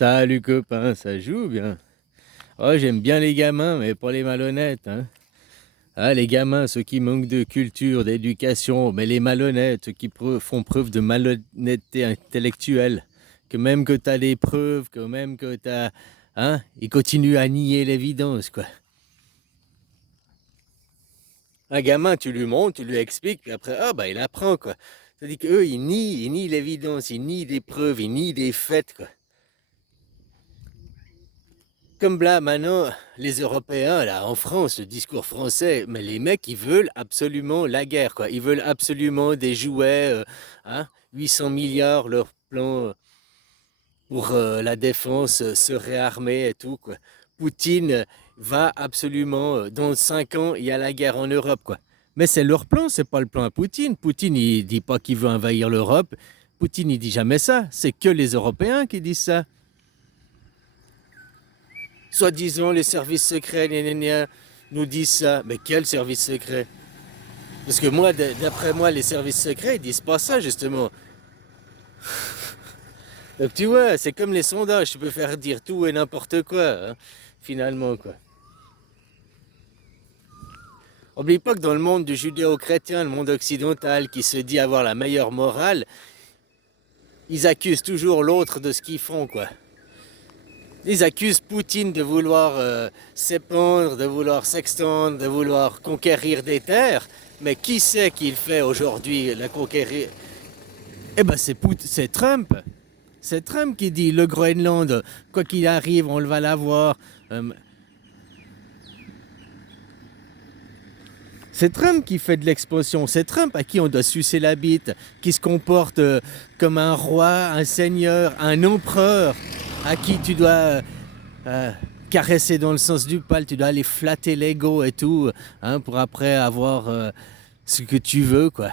Salut copain, ça joue bien. Oh, j'aime bien les gamins, mais pas les malhonnêtes, hein. Ah, les gamins, ceux qui manquent de culture, d'éducation, mais les malhonnêtes, ceux qui font preuve de malhonnêteté intellectuelle, que même que t'as des preuves, que même que t'as... Hein, ils continuent à nier l'évidence, quoi. Un gamin, tu lui montres, tu lui expliques, puis après, ah bah il apprend, quoi. C'est-à-dire qu'eux, ils nient l'évidence, ils nient des preuves, ils nient des faits, quoi. Comme là, maintenant, les Européens, là, en France, le discours français, mais les mecs, ils veulent absolument la guerre, quoi. Ils veulent absolument des jouets, hein, 800 milliards, leur plan pour la défense, se réarmer et tout, quoi. Poutine va absolument, dans 5 ans, il y a la guerre en Europe, quoi. Mais c'est leur plan, c'est pas le plan à Poutine. Poutine, il dit pas qu'il veut envahir l'Europe. Poutine, il dit jamais ça. C'est que les Européens qui disent ça. Soi-disant, les services secrets, nous disent ça. Mais quel service secret? Parce que moi, d'après moi, les services secrets, ils disent pas ça, justement. Donc tu vois, c'est comme les sondages, tu peux faire dire tout et n'importe quoi, hein, finalement, quoi. Oublie pas que dans le monde du judéo-chrétien, le monde occidental, qui se dit avoir la meilleure morale, ils accusent toujours l'autre de ce qu'ils font, quoi. Ils accusent Poutine de vouloir s'épandre, de vouloir s'extendre, de vouloir conquérir des terres. Mais qui c'est qui le fait aujourd'hui, la conquérir? Eh ben c'est Trump. C'est Trump qui dit le Groenland, quoi qu'il arrive, on va l'avoir. Euh, c'est Trump qui fait de l'expansion. C'est Trump à qui on doit sucer la bite, qui se comporte comme un roi, un seigneur, un empereur, à qui tu dois euh, caresser dans le sens du poil, tu dois aller flatter l'ego et tout, hein, pour après avoir ce que tu veux, quoi.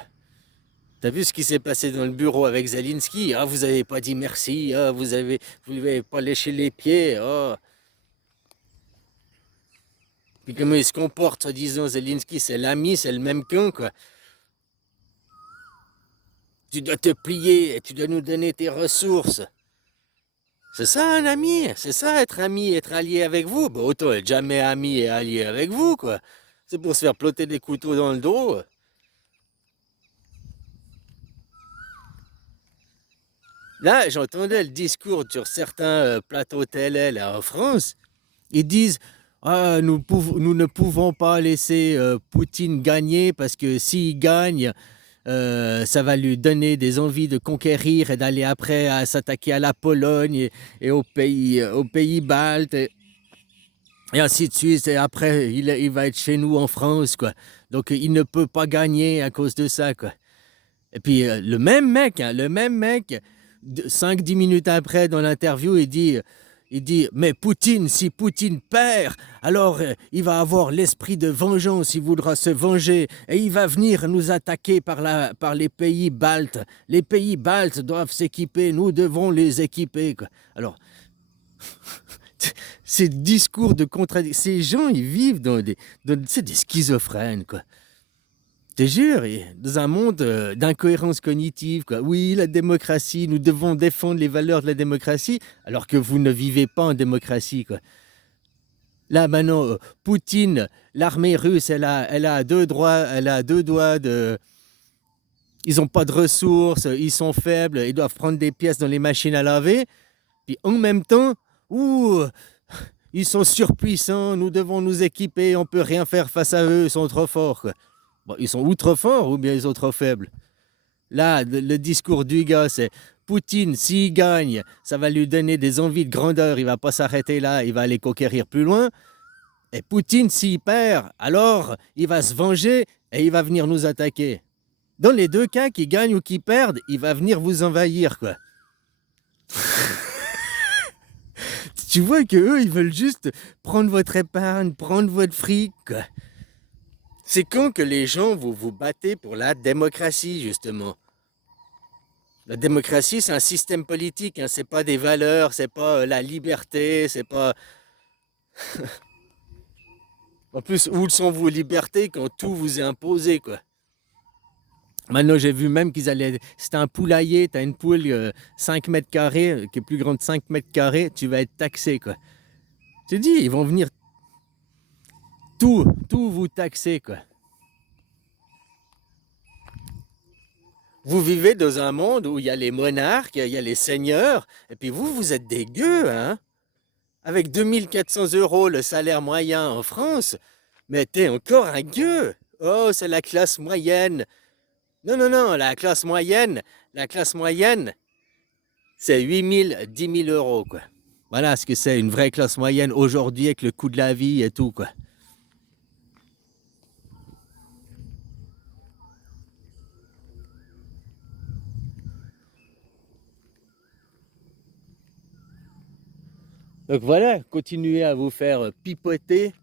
T'as vu ce qui s'est passé dans le bureau avec Zelensky? Ah, vous avez pas dit merci, ah, vous avez pas léché les pieds, oh. Puis comment il se comporte, soi-disant, Zelensky, c'est l'ami, c'est le même camp, quoi. Tu dois te plier et tu dois nous donner tes ressources. C'est ça un ami, c'est ça être ami, être allié avec vous. Bah, autant être jamais ami et allié avec vous, quoi. C'est pour se faire plotter des couteaux dans le dos. Là, j'entendais le discours sur certains plateaux télé là, en France. Ils disent ah, nous ne pouvons pas laisser Poutine gagner parce que s'il gagne, ça va lui donner des envies de conquérir et d'aller après à s'attaquer à la Pologne et aux pays baltes et ainsi de suite. Et après, il va être chez nous en France, quoi. Donc, il ne peut pas gagner à cause de ça, quoi. Et puis, le même mec, 5-10 minutes après, dans l'interview, il dit, mais Poutine, si Poutine perd, alors il va avoir l'esprit de vengeance, il voudra se venger, et il va venir nous attaquer par les pays baltes. Les pays baltes doivent s'équiper, nous devons les équiper, quoi. Alors, ces discours de contradiction, ces gens, ils vivent c'est des schizophrènes, quoi. Je te jure, dans un monde d'incohérence cognitive, quoi. Oui, la démocratie, nous devons défendre les valeurs de la démocratie, alors que vous ne vivez pas en démocratie, quoi. Là, maintenant, Poutine, l'armée russe, elle a deux doigts de... Ils n'ont pas de ressources, ils sont faibles, ils doivent prendre des pièces dans les machines à laver. Puis en même temps, ouh, ils sont surpuissants, nous devons nous équiper, on ne peut rien faire face à eux, ils sont trop forts, quoi. Bon, ils sont ou trop forts ou bien ils sont trop faibles. Là, le discours du gars, c'est Poutine, s'il gagne, ça va lui donner des envies de grandeur, il va pas s'arrêter là, il va aller conquérir plus loin. Et Poutine, s'il perd, alors il va se venger et il va venir nous attaquer. Dans les deux cas, qu'il gagne ou qu'il perde, il va venir vous envahir, quoi. Tu vois que eux, ils veulent juste prendre votre épargne, prendre votre fric, quoi. C'est quand que les gens vous vous battez pour la démocratie, justement. La démocratie, c'est un système politique, hein, c'est pas des valeurs, c'est pas la liberté, c'est pas... En plus, où sont vos libertés quand tout vous est imposé, quoi? Maintenant, j'ai vu même qu'ils allaient. C'était un poulailler, tu as une poule 5 mètres carrés, qui est plus grande de 5 mètres carrés, tu vas être taxé, quoi. Je te dis, ils vont venir tout vous taxer, quoi. Vous vivez dans un monde où il y a les monarques, il y a les seigneurs, et puis vous, vous êtes des gueux, hein? Avec 2 400 € le salaire moyen en France, mais t'es encore un gueux. Oh, c'est la classe moyenne. Non, non, non, la classe moyenne, c'est 8 000, 10 000 €, quoi. Voilà ce que c'est une vraie classe moyenne aujourd'hui avec le coût de la vie et tout, quoi. Donc voilà, continuez à vous faire pipoter.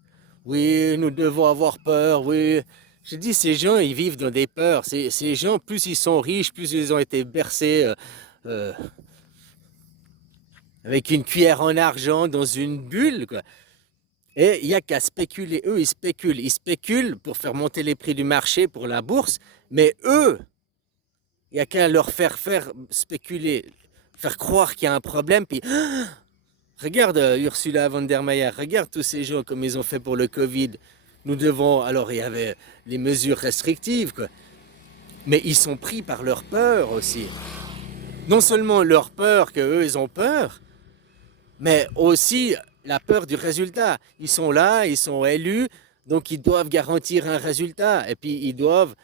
Oui, nous devons avoir peur, oui. Je dis, ces gens, ils vivent dans des peurs. Ces gens, plus ils sont riches, plus ils ont été bercés euh, avec une cuillère en argent dans une bulle, quoi. Et il n'y a qu'à spéculer. Eux, ils spéculent. Ils spéculent pour faire monter les prix du marché pour la bourse. Mais eux, il n'y a qu'à leur faire spéculer, faire croire qu'il y a un problème. Puis, regarde Ursula von der Leyen, regarde tous ces gens comme ils ont fait pour le Covid. Nous devons. Alors, il y avait les mesures restrictives, quoi. Mais ils sont pris par leur peur aussi. Non seulement leur peur qu'eux, ils ont peur, mais aussi la peur du résultat. Ils sont là, ils sont élus, donc ils doivent garantir un résultat. Et puis ils doivent,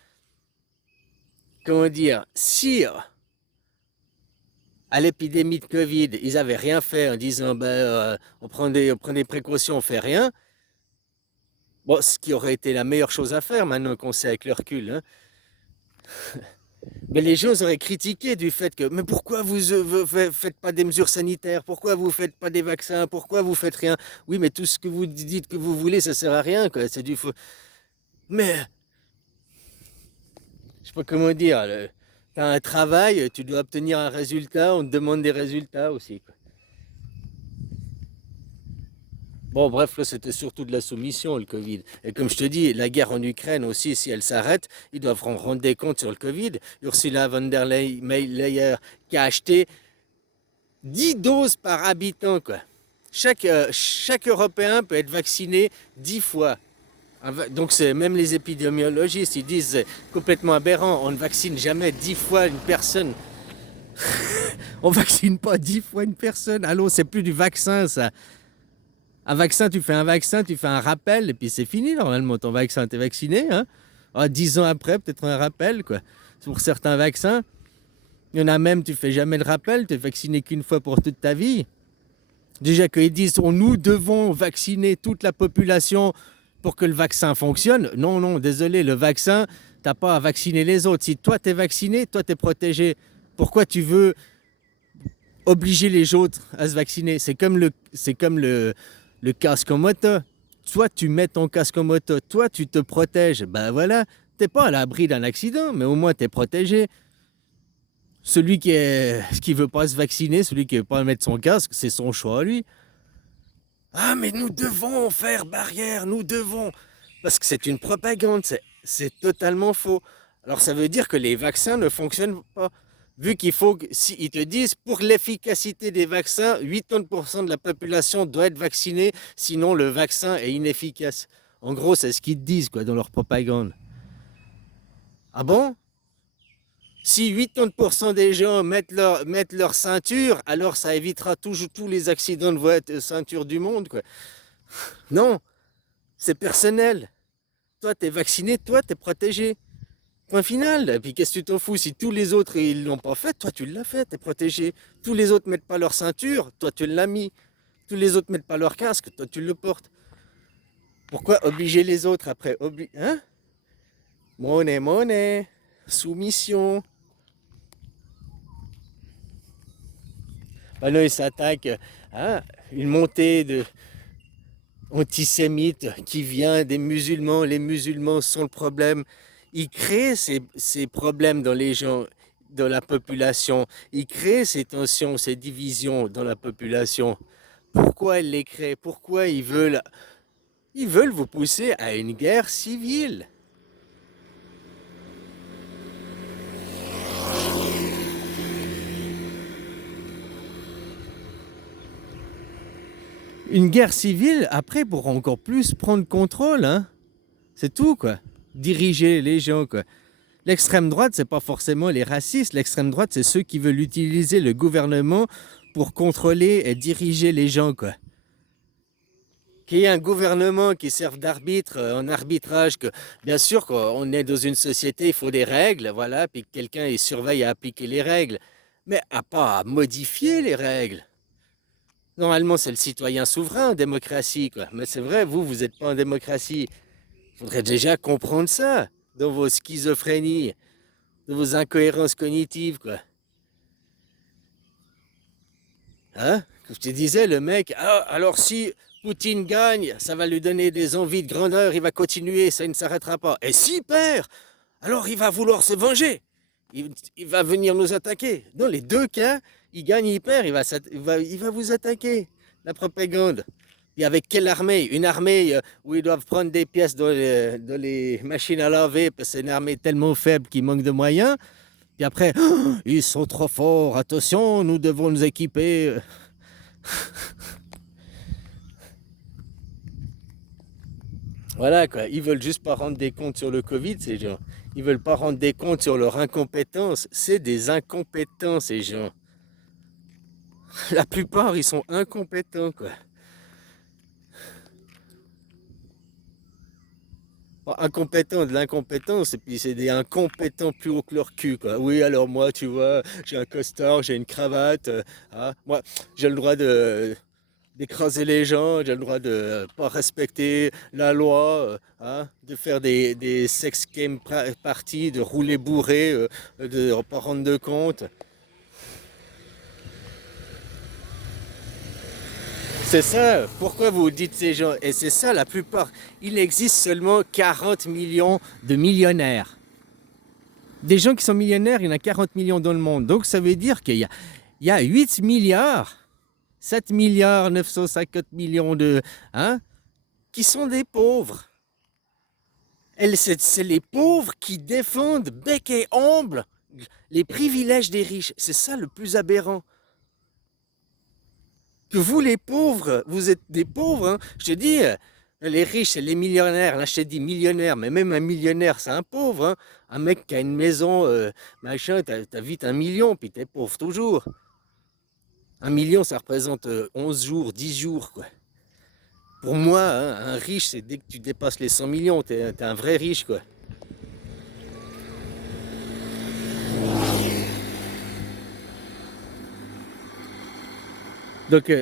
comment dire, si à l'épidémie de Covid, ils n'avaient rien fait en disant ben, on prend des précautions, on fait rien. Bon, ce qui aurait été la meilleure chose à faire maintenant qu'on sait avec le recul, hein. Mais les gens auraient critiqué du fait que mais pourquoi vous faites pas des mesures sanitaires? Pourquoi vous faites pas des vaccins? Pourquoi vous faites rien? Oui, mais tout ce que vous dites que vous voulez, ça sert à rien, quoi. C'est du faux. Mais je sais pas comment dire. Tu as un travail, tu dois obtenir un résultat, on te demande des résultats aussi, quoi. Bon, bref, là, c'était surtout de la soumission, le Covid. Et comme je te dis, la guerre en Ukraine aussi, si elle s'arrête, ils doivent rendre des comptes sur le Covid. Ursula von der Leyen qui a acheté 10 doses par habitant, quoi. Chaque Européen peut être vacciné 10 fois. Donc c'est même les épidémiologistes, ils disent c'est complètement aberrant. On ne vaccine jamais 10 fois une personne. On vaccine pas 10 fois une personne. Allô, c'est plus du vaccin, ça. Un vaccin, tu fais un vaccin, tu fais un rappel, et puis c'est fini normalement. Ton vaccin, t'es vacciné, hein. 10 ans après, peut-être un rappel, quoi. Pour certains vaccins, il y en a même, tu fais jamais de rappel, tu es vacciné qu'une fois pour toute ta vie. Déjà qu'ils disent, nous devons vacciner toute la population pour que le vaccin fonctionne. Non, non, désolé, le vaccin, t'as pas à vacciner les autres. Si toi, t'es vacciné, toi, t'es protégé. Pourquoi tu veux obliger les autres à se vacciner? C'est comme le casque en moto. Toi, tu mets ton casque en moto. Toi, tu te protèges. Ben voilà, t'es pas à l'abri d'un accident, mais au moins, t'es protégé. Celui qui veut pas se vacciner, celui qui veut pas mettre son casque, c'est son choix à lui. Ah, mais nous devons faire barrière, nous devons. Parce que c'est une propagande, c'est totalement faux. Alors ça veut dire que les vaccins ne fonctionnent pas. Vu qu'il faut, si ils te disent pour l'efficacité des vaccins, 80% de la population doit être vaccinée, sinon le vaccin est inefficace. En gros, c'est ce qu'ils te disent quoi, dans leur propagande. Ah bon? Si 80% des gens mettent leur ceinture, alors ça évitera toujours tous les accidents de ceinture du monde, quoi. Non, c'est personnel. Toi, t'es vacciné, toi, t'es protégé. Point final. Et puis, qu'est-ce que tu t'en fous? Si tous les autres, ils l'ont pas fait, toi, tu l'as fait, t'es protégé. Tous les autres mettent pas leur ceinture, toi, tu l'as mis. Tous les autres mettent pas leur casque, toi, tu le portes. Pourquoi obliger les autres après? Hein? Monnaie, monnaie. Soumission. Ben là, ils s'attaquent à une montée de antisémites qui vient des musulmans. Les musulmans sont le problème. Ils créent ces problèmes dans les gens, dans la population. Ils créent ces tensions, ces divisions dans la population. Pourquoi ils les créent? Pourquoi ils veulent vous pousser à une guerre civile? Une guerre civile, après, pour encore plus prendre contrôle, hein. C'est tout, quoi. Diriger les gens, quoi. L'extrême droite, c'est pas forcément les racistes. L'extrême droite, c'est ceux qui veulent utiliser le gouvernement pour contrôler et diriger les gens, quoi. Qu'il y ait un gouvernement qui serve d'arbitre en arbitrage, que bien sûr qu'on est dans une société, il faut des règles, voilà, puis que quelqu'un il surveille à appliquer les règles, mais à pas à modifier les règles. Normalement, c'est le citoyen souverain en démocratie, quoi. Mais c'est vrai, vous n'êtes pas en démocratie. Il faudrait déjà comprendre ça dans vos schizophrénies, dans vos incohérences cognitives, quoi. Hein? Comme je te disais, le mec, ah, alors si Poutine gagne, ça va lui donner des envies de grandeur, il va continuer, ça ne s'arrêtera pas. Et s'il perd, alors il va vouloir se venger. Il va venir nous attaquer. Dans les deux cas, il gagne, il perd, il va vous attaquer. La propagande. Et avec quelle armée? Une armée où ils doivent prendre des pièces dans les machines à laver, parce que c'est une armée tellement faible qu'il manque de moyens. Puis après, oh, ils sont trop forts, attention, nous devons nous équiper. Voilà quoi, ils veulent juste pas rendre des comptes sur le Covid, ces gens. Ils veulent pas rendre des comptes sur leur incompétence. C'est des incompétents, ces gens. La plupart, ils sont incompétents, quoi. Bon, incompétents de l'incompétence, et puis c'est des incompétents plus haut que leur cul, quoi. Oui, alors moi, tu vois, j'ai un costard, j'ai une cravate, hein, moi, j'ai le droit d'écraser les gens, j'ai le droit de pas respecter la loi, hein, de faire des sex game parties, de rouler bourré, de ne pas rendre de compte. C'est ça, pourquoi vous dites ces gens? Et c'est ça la plupart. Il existe seulement 40 millions de millionnaires. Des gens qui sont millionnaires, il y en a 40 millions dans le monde. Donc ça veut dire il y a 8 milliards, 7 milliards 950 millions de... Hein, qui sont des pauvres. C'est les pauvres qui défendent bec et ongle les privilèges des riches. C'est ça le plus aberrant. Que vous, les pauvres, vous êtes des pauvres. Hein. Je te dis, les riches, c'est les millionnaires. Là, je te dis millionnaire, mais même un millionnaire, c'est un pauvre. Hein. Un mec qui a une maison, machin, t'as vite 1 million, puis t'es pauvre toujours. 1 million, ça représente 11 jours, 10 jours, quoi. Pour moi, hein, un riche, c'est dès que tu dépasses les 100 millions, t'es un vrai riche, quoi. Donc,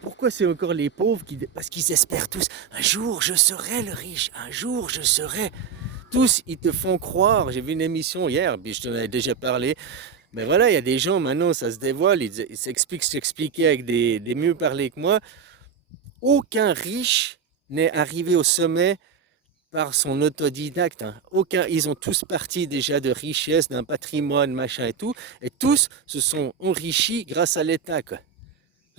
pourquoi c'est encore les pauvres qui... Parce qu'ils espèrent tous, un jour je serai le riche, un jour je serai... Tous, ils te font croire, j'ai vu une émission hier, puis je t'en avais déjà parlé, mais voilà, il y a des gens, maintenant, ça se dévoile, ils s'expliquaient avec des mieux parlés que moi. Aucun riche n'est arrivé au sommet par son autodidacte. Hein. Ils ont tous parti déjà de richesse, d'un patrimoine, machin et tout, et tous se sont enrichis grâce à l'État, quoi.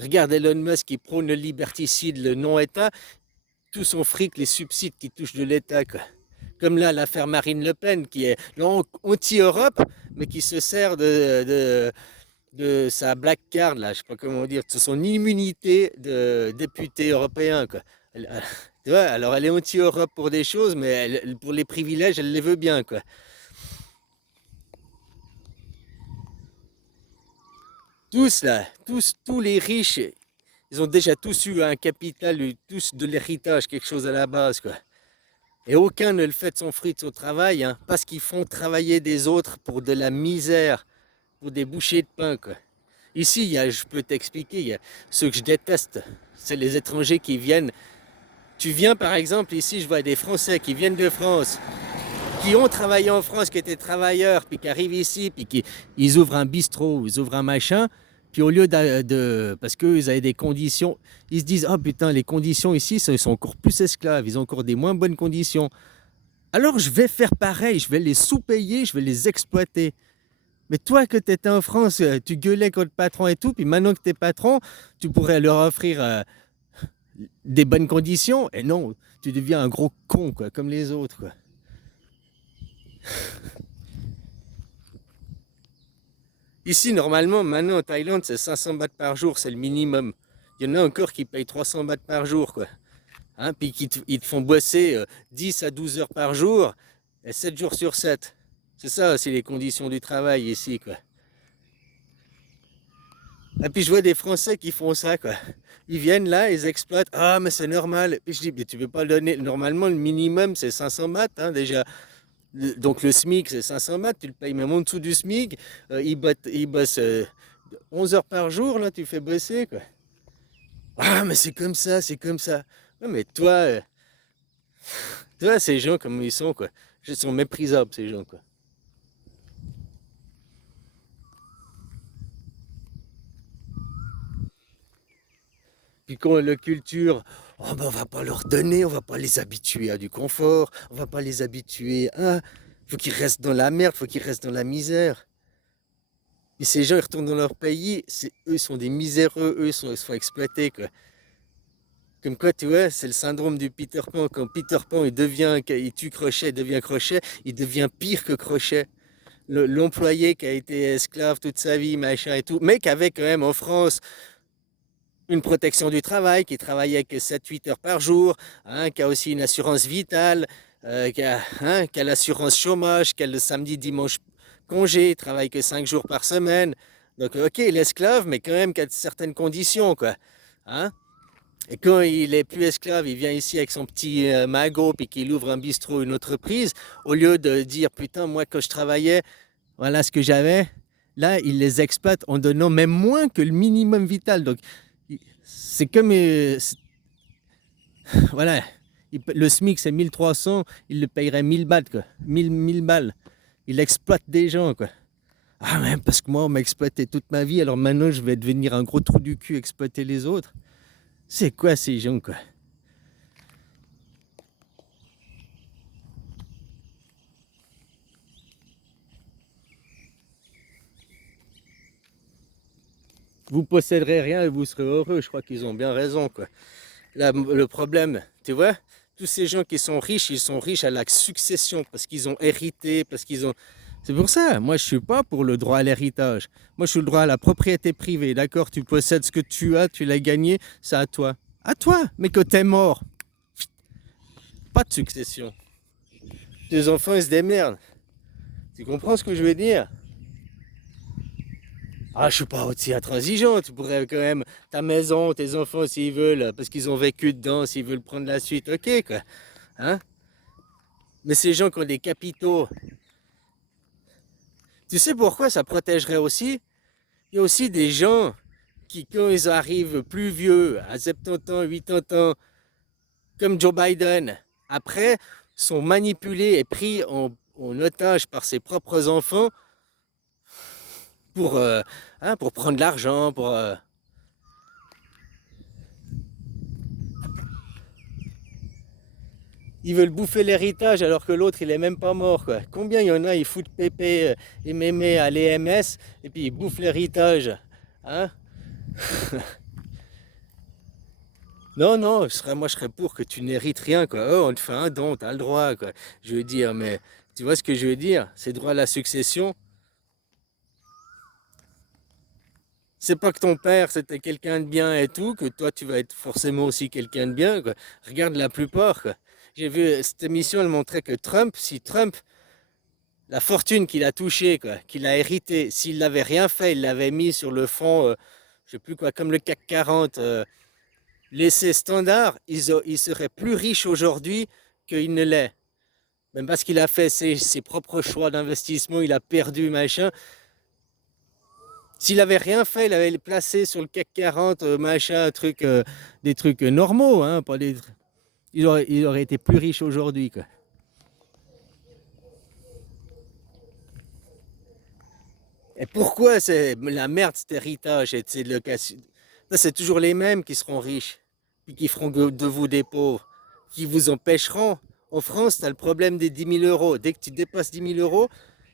Regarde Elon Musk qui prône le liberticide, le non-État, tout son fric, les subsides qui touchent de l'État, quoi. Comme là, l'affaire Marine Le Pen, qui est anti-Europe, mais qui se sert de sa black card, là, je sais pas comment dire, de son immunité de député européen, quoi. Tu vois, alors elle est anti-Europe pour des choses, mais pour les privilèges, elle les veut bien, quoi. Tous là, tous les riches, ils ont déjà tous eu un capital, tous de l'héritage, quelque chose à la base, quoi. Et aucun ne le fait de son fruit de son travail, hein, parce qu'ils font travailler des autres pour de la misère, pour des bouchées de pain, quoi. Ici, je peux t'expliquer, il y a ceux que je déteste, c'est les étrangers qui viennent. Tu viens par exemple ici, je vois des Français qui viennent de France, qui ont travaillé en France, qui étaient travailleurs, puis qui arrivent ici, puis qui ils ouvrent un bistrot, ils ouvrent un machin, puis au lieu parce qu'ils avaient des conditions, ils se disent, oh putain, les conditions ici, ils sont encore plus esclaves, ils ont encore des moins bonnes conditions. Alors je vais faire pareil, je vais les sous-payer, je vais les exploiter. Mais toi que tu étais en France, tu gueulais contre le patron et tout, puis maintenant que tu es patron, tu pourrais leur offrir des bonnes conditions. Et non, tu deviens un gros con, quoi, comme les autres, quoi. Ici, normalement, maintenant en Thaïlande, c'est 500 bahts par jour, c'est le minimum. Il y en a encore qui payent 300 bahts par jour, quoi. Hein, puis ils te font bosser 10 à 12 heures par jour, et 7 jours sur 7. C'est ça, c'est les conditions du travail ici, quoi. Et puis je vois des Français qui font ça, quoi. Ils viennent là, ils exploitent. Ah, mais c'est normal. Puis je dis, mais tu peux pas le donner. Normalement, le minimum, c'est 500 bahts, hein, déjà. Donc le SMIC, c'est 500 bahts. Tu le payes même en dessous du SMIC. Ils bossent 11 heures par jour, là, tu fais bosser, quoi. Ah, mais c'est comme ça, c'est comme ça. Ouais, mais toi, ces gens, comme ils sont, quoi. Ils sont méprisables, ces gens, quoi. Puis quand la culture, oh ben on va pas leur donner, on va pas les habituer à du confort, on va pas les habituer à... Faut qu'ils restent dans la merde, faut qu'ils restent dans la misère. Et ces gens, ils retournent dans leur pays, eux sont des miséreux, ils sont exploités, quoi. Comme quoi, tu vois, c'est le syndrome du Peter Pan. Quand Peter Pan, il tue Crochet, il devient Crochet, il devient pire que Crochet. L'employé qui a été esclave toute sa vie, machin et tout, mais qui avait quand même en France une protection du travail, qui travaillait que 7-8 heures par jour, hein, qui a aussi une assurance vitale, qui a l'assurance chômage, qui a le samedi, dimanche congé, il travaille que 5 jours par semaine. Donc, ok, il est esclave, mais quand même, qui a certaines conditions, quoi. Hein. Et quand il est plus esclave, il vient ici avec son petit magot, puis qu'il ouvre un bistrot, une entreprise, au lieu de dire, putain, moi, quand je travaillais, voilà ce que j'avais. Là, il les exploite en donnant même moins que le minimum vital. Donc, c'est comme... voilà. Le SMIC, c'est 1300. Il le payerait 1000 bahts, quoi. 1000 balles. Il exploite des gens, quoi. Ah, même parce que moi, on m'a exploité toute ma vie. Alors maintenant, je vais devenir un gros trou du cul, exploiter les autres. C'est quoi ces gens, quoi? Vous posséderez rien et vous serez heureux. Je crois qu'ils ont bien raison, quoi. Là, le problème, tu vois, tous ces gens qui sont riches, ils sont riches à la succession parce qu'ils ont hérité, parce qu'ils ont... C'est pour ça, moi je suis pas pour le droit à l'héritage. Moi je suis le droit à la propriété privée, d'accord? Tu possèdes ce que tu as, tu l'as gagné, c'est à toi. À toi, mais que t'es mort, pas de succession. Tes enfants ils se démerdent. Tu comprends ce que je veux dire? Ah, je suis pas aussi intransigeant, tu pourrais quand même, ta maison, tes enfants s'ils veulent, parce qu'ils ont vécu dedans, s'ils veulent prendre la suite, ok quoi. Hein? Mais ces gens qui ont des capitaux, tu sais pourquoi ça protégerait aussi? Il y a aussi des gens qui, quand ils arrivent plus vieux, à 70 ans, 80 ans, comme Joe Biden, après, sont manipulés et pris en otage par ses propres enfants pour, pour prendre l'argent, pour... Ils veulent bouffer l'héritage alors que l'autre il est même pas mort quoi. Combien il y en a, ils foutent pépé et mémé à l'EMS et puis ils bouffent l'héritage. Hein? Non, non, moi je serais pour que tu n'hérites rien quoi. Oh, on te fait un don, t'as le droit quoi. Je veux dire, mais tu vois ce que je veux dire? C'est droit à la succession. C'est pas que ton père c'était quelqu'un de bien et tout, que toi tu vas être forcément aussi quelqu'un de bien quoi. Regarde la plupart quoi. J'ai vu cette émission, elle montrait que Trump, si Trump la fortune qu'il a touchée, quoi, qu'il a héritée, s'il n'avait rien fait, il l'avait mis sur le fonds, je sais plus quoi, comme le CAC 40, laissé standard, il serait plus riche aujourd'hui qu'il ne l'est. Même parce qu'il a fait ses propres choix d'investissement, il a perdu, machin. S'il avait rien fait, il avait placé sur le CAC 40, machin, des trucs normaux, hein, pas des... il aurait été plus riche aujourd'hui, quoi. Et pourquoi c'est la merde cet héritage et cette location? C'est toujours les mêmes qui seront riches, puis qui feront de vous des pauvres, qui vous empêcheront. En France, tu as le problème des 10 000 euros. Dès que tu dépasses 10 000 euros,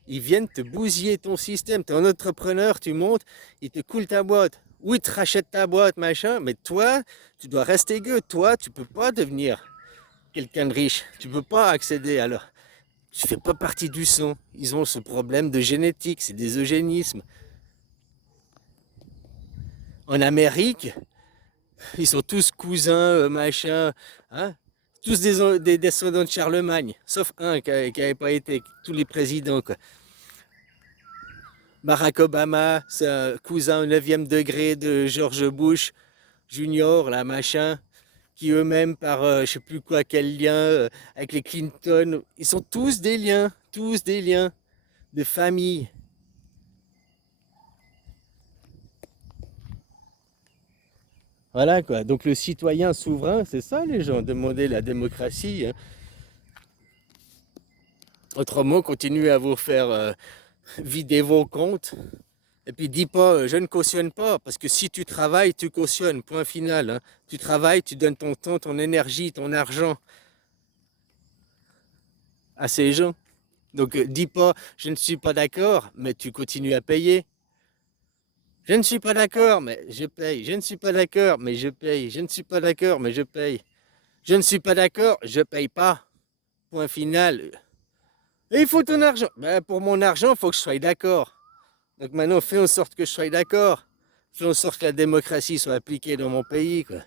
ils viennent te bousiller ton système. Tu es un entrepreneur, tu montes, ils te coulent ta boîte. Ou ils te rachètent ta boîte, machin. Mais toi, tu dois rester gueux. Toi, tu peux pas devenir quelqu'un de riche. Tu peux pas accéder à leur... Tu fais pas partie du son. Ils ont ce problème de génétique, c'est des eugénismes. En Amérique, Ils sont tous cousins, machin, hein? Tous des descendants de Charlemagne, sauf un qui n'avait pas été, tous les présidents, quoi. Barack Obama, c'est un cousin au 9e degré de George Bush Junior, là, machin, qui eux-mêmes, par je sais plus quoi, quel lien, avec les Clinton, ils sont tous des liens de famille. Voilà quoi. Donc le citoyen souverain, c'est ça les gens, demander la démocratie, hein. Autrement, continuez à vous faire vider vos comptes. Et puis dis pas, je ne cautionne pas, parce que si tu travailles, tu cautionnes, point final, hein. Tu travailles, tu donnes ton temps, ton énergie, ton argent à ces gens. Donc dis pas, je ne suis pas d'accord, mais tu continues à payer. Je ne suis pas d'accord, mais je paye. Je ne suis pas d'accord, mais je paye. Je ne suis pas d'accord, mais je paye. Je ne suis pas d'accord, je paye pas. Point final. Et il faut ton argent. Ben, pour mon argent, il faut que je sois d'accord. Donc maintenant, fais en sorte que je sois d'accord. Fais en sorte que la démocratie soit appliquée dans mon pays, quoi.